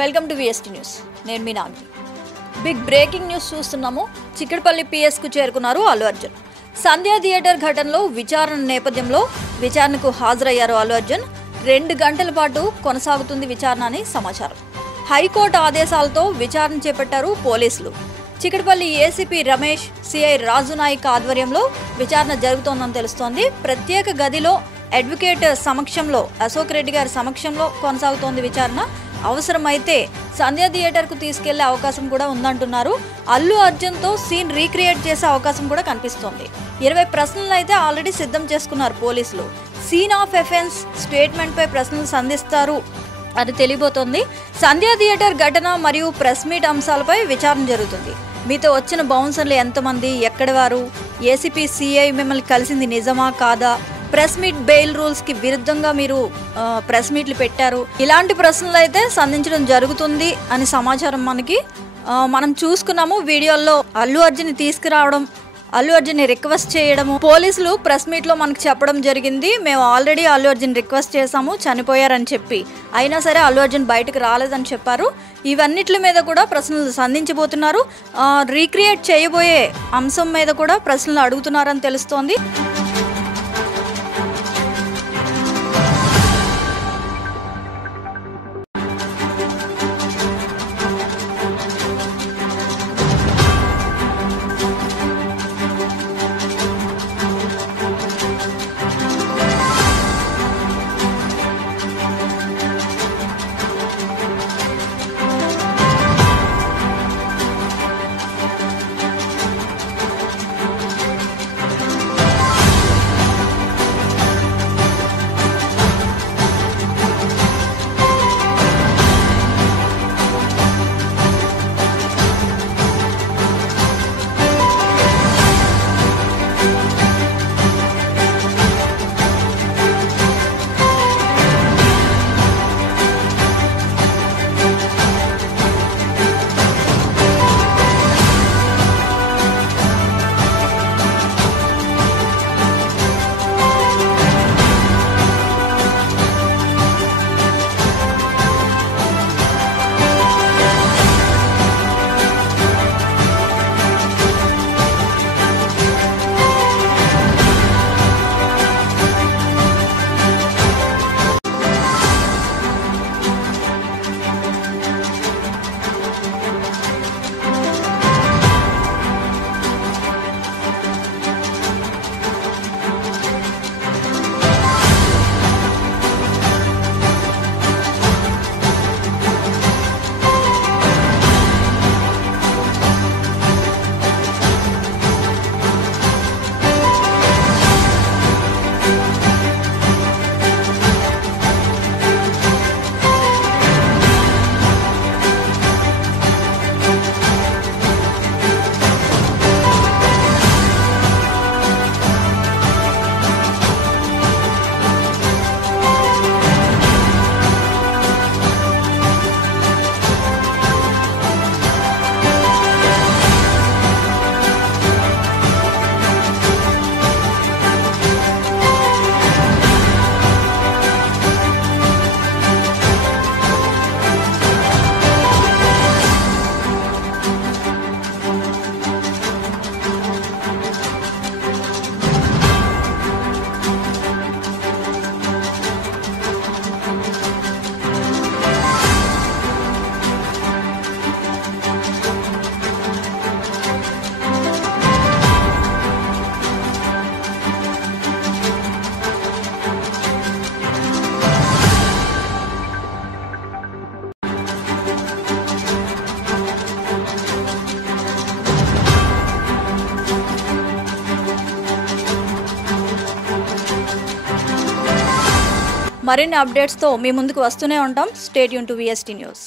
Welcome to VST news. నేను మీ నాగిని. Big breaking news చూస్తున్నాము. చిక్కడపల్లి పిఎస్కు చేరుకున్నారు అల్లు అర్జున్. సంధ్యా థియేటర్ ఘటనలో విచారణ నేపథ్యంలో విచారణకు హాజరయ్యారు అల్లు అర్జున్. 2 గంటల పాటు కొనసాగుతుంది విచారణ అని సమాచారం. హైకోర్టు ఆదేశాలతో విచారణ చేపట్టారు పోలీసులు. చిక్కడపల్లి ఏసీపీ రమేష్, సిఐ రాజునాయక్ ఆధ్వర్యంలో విచారణ జరుగుతోందని తెలుస్తోంది. ప్రత్యేక గదిలో అడ్వకేట్ సమక్షంలో, అశోక్ రెడ్డి గారి సమక్షంలో కొనసాగుతోంది విచారణ. అవసరమైతే సంధ్యా థియేటర్కు తీసుకెళ్లే అవకాశం కూడా ఉందంటున్నారు. అల్లు అర్జున్తో సీన్ రీక్రియేట్ చేసే అవకాశం కూడా కనిపిస్తోంది. 20 ప్రశ్నలు అయితే ఆల్రెడీ సిద్ధం చేసుకున్నారు పోలీసులు. సీన్ ఆఫ్ ఎఫెన్స్ స్టేట్మెంట్పై ప్రశ్నలు సంధిస్తారు అని తెలియబోతోంది. సంధ్యా థియేటర్ ఘటన మరియు ప్రెస్ మీట్ అంశాలపై విచారణ జరుగుతుంది. మీతో వచ్చిన బౌన్సర్లు ఎంతమంది, ఎక్కడి వారు, ఏసీపీ సిఐ మిమ్మల్ని కలిసింది నిజమా కాదా, ప్రెస్ మీట్ బెయిల్ రూల్స్కి విరుద్ధంగా మీరు ప్రెస్ మీట్లు పెట్టారు, ఇలాంటి ప్రశ్నలు అయితే సంధించడం జరుగుతుంది అని సమాచారం మనం చూసుకున్నాము. వీడియోల్లో అల్లు అర్జున్ని తీసుకురావడం, అల్లు అర్జున్ని రిక్వెస్ట్ చేయడము, పోలీసులు ప్రెస్ మీట్లో మనకు చెప్పడం జరిగింది. మేము ఆల్రెడీ అల్లు అర్జున్ రిక్వెస్ట్ చేశాము, చనిపోయారని చెప్పి. అయినా సరే అల్లు అర్జున్ బయటకు రాలేదని చెప్పారు. ఇవన్నిటి మీద కూడా ప్రశ్నలు సంధించబోతున్నారు. రీక్రియేట్ చేయబోయే అంశం మీద కూడా ప్రశ్నలు అడుగుతున్నారని తెలుస్తోంది. మరిన్ని అప్డేట్స్తో మీ ముందుకు వస్తూనే ఉంటాం. Stay tune to VST news.